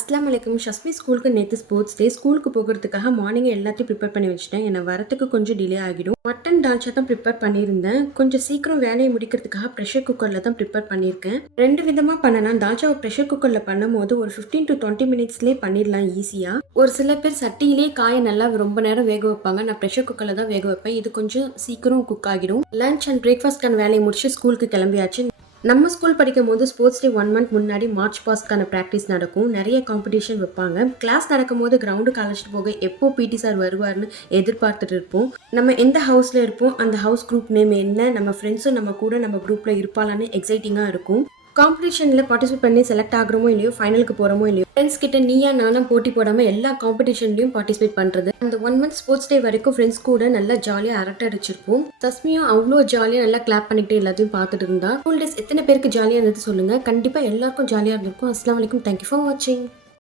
அஸ்லாம் வலைக்கம் ஷஸ்மி ஸ்கூலுக்கு நேற்று ஸ்போர்ட்ஸ் டே ஸ்கூலுக்கு போகிறதுக்காக மார்னிங் எல்லாத்தையும் ப்ரிப்பேர் பண்ணி வச்சுட்டேன். என்னை வரத்துக்கு கொஞ்சம் டிலே ஆகிடும். மட்டன் டால்ச்சா தான் ப்ரிப்பேர் பண்ணியிருந்தேன். கொஞ்சம் சீக்கிரம் வேலையை முடிக்கிறதுக்காக ப்ரெஷர் குக்கரில் தான் ப்ரிப்பேர் பண்ணியிருக்கேன். ரெண்டு விதமாக பண்ணலாம். டால்ச்சாவை ப்ரெஷர் குக்கரில் பண்ணும்போது ஒரு ஃபிஃப்டீன் டு டுவெண்ட்டி மினிட்ஸ்லேயே பண்ணிடலாம் ஈஸியாக ஒரு சில பேர் சட்டியிலே காயை நல்லா ரொம்ப நேரம் வேக வைப்பாங்க. நான் ப்ரெஷர் குக்கரில் தான் வேக வைப்பேன். இது கொஞ்சம் சீக்கிரம் குக் ஆகிடும். லஞ்ச் அண்ட் பிரேக்ஃபாஸ்ட்கான வேலையை முடிச்சு ஸ்கூலுக்கு கிளம்பியாச்சு. நம்ம ஸ்கூல் படிக்கும் போது ஸ்போர்ட்ஸ் டே ஒன் மந்த் முன்னாடி மார்ச் பாஸ்க்கான ப்ராக்டிஸ் நடக்கும். நிறைய காம்படிஷன் வைப்பாங்க. கிளாஸ் நடக்கும்போது கிரவுண்டுக்கு அழைச்சிட்டு போக எப்போ பிடி சார் வருவார்னு எதிர்பார்த்துட்டு இருப்போம். நம்ம எந்த ஹவுஸில் இருப்போம்? அந்த ஹவுஸ் குரூப் நேம் என்ன? நம்ம ஃப்ரெண்ட்ஸும் நம்ம கூட நம்ம குரூப்பில் இருப்பாளான்னு எக்ஸைட்டிங்காக இருக்கும். காம்படிஷனில் பார்ட்டிசிபேட் பண்ணி செலக்ட் ஆகிறோமோ இல்லையோ ஃபைனலுக்கு போகிறோமோ இல்லையோ ஃப்ரெண்ட்ஸ் கிட்ட நீயா நானும் போட்டி போடாமல் எல்லா காம்படிஷன்லையும் பார்ட்டிசிபேட் பண்ணுறது அந்த ஒன் மந்த் ஸ்போர்ட்ஸ் டே வரைக்கும் ஃப்ரெண்ட்ஸ் கூட நல்லா ஜாலியாக அரட்டை அடிச்சிருப்போம். தஸ்மியும் அவ்வளோ ஜாலியாக நல்லா கிளாப் பண்ணிட்டு எல்லாத்தையும் பார்த்துட்டு இருந்தா. ஸ்கூல் டேஸ் எத்தனை பேருக்கு ஜாலியாக இருந்தது சொல்லுங்கள் கண்டிப்பாக எல்லாருக்கும் ஜாலியாக இருந்திருக்கும். அஸ்லாம் வலைக்கும் தேங்க்யூ ஃபார் வாட்சிங்